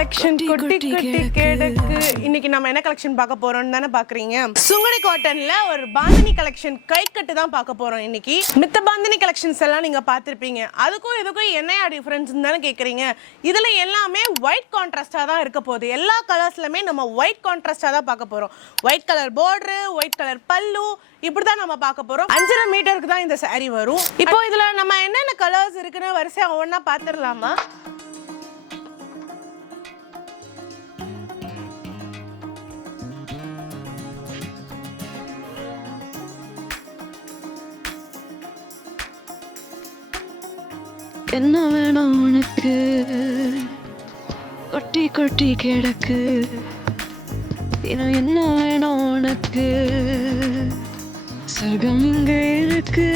Collection குட்டி குட்டி கேடுக்கு இன்னைக்கு நம்ம என்ன கலெக்ஷன் பார்க்க போறோம்னு தானே பாக்குறீங்க. சுங்குடி காட்டன்ல ஒரு பாந்தினி கலெக்ஷன் கை கட்டு தான் பார்க்க போறோம் இன்னைக்கு. மித்த பாந்தினி கலெக்ஷன்ஸ் எல்லாம் நீங்க பார்த்திருப்பீங்க. அதுக்கும் இதுக்கும் என்னையா டிஃபரன்ஸ் தானே கேக்குறீங்க. இதுல எல்லாமே ஒயிட் கான்ட்ராஸ்டா தான் இருக்க போகுது. எல்லா கலர்ஸ்லயுமே நம்ம ஒயிட் கான்ட்ராஸ்டா தான் பார்க்க போறோம். White colour border, white colour பல்லு, இப்படிதான் நம்ம பார்க்க போறோம். 5.5 மீட்டருக்கு தான் இந்த saree வரும். இப்போ இதுல நம்ம என்னென்ன கலர்ஸ் இருக்குன்னு வரிசையா ஒவ்வொன்னா பார்த்துடலாமா? என்ன வேணும் உனக்கு, கொட்டி கொட்டி கிடக்கு. என்ன வேணும் உனக்கு, சொர்க்கம் இங்க இருக்கு.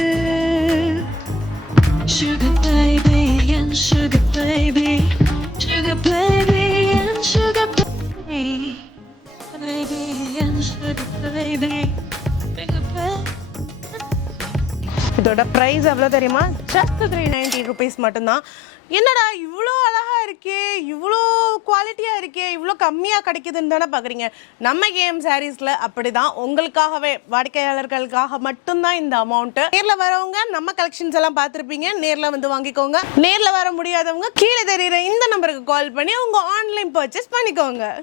Sugar baby and sugar baby, sugar baby and sugar baby, baby and sugar baby, sugar baby. இதோட ப்ரைஸ் எவ்வளோ தெரியுமா? ஜஸ்ட் 390 ருபீஸ் மட்டும்தான். என்னடா இவ்வளோ அழகாக இருக்கே, இவ்வளோ குவாலிட்டியாக இருக்கே, இவ்வளோ கம்மியாக கிடைக்குதுன்னு தானே பார்க்குறீங்க. நம்ம கேம் சாரீஸில் அப்படி தான், உங்களுக்காகவே வாடிக்கையாளர்களுக்காக மட்டும்தான் இந்த அமௌண்ட்டு. நேரில் வரவங்க நம்ம கலெக்ஷன்ஸ் எல்லாம் பார்த்துருப்பீங்க, நேரில் வந்து வாங்கிக்கோங்க. நேரில் வர முடியாதவங்க கீழே தெரியுற இந்த நம்பருக்கு கால் பண்ணி உங்கள் ஆன்லைன் பர்ச்சேஸ் பண்ணிக்கோங்க.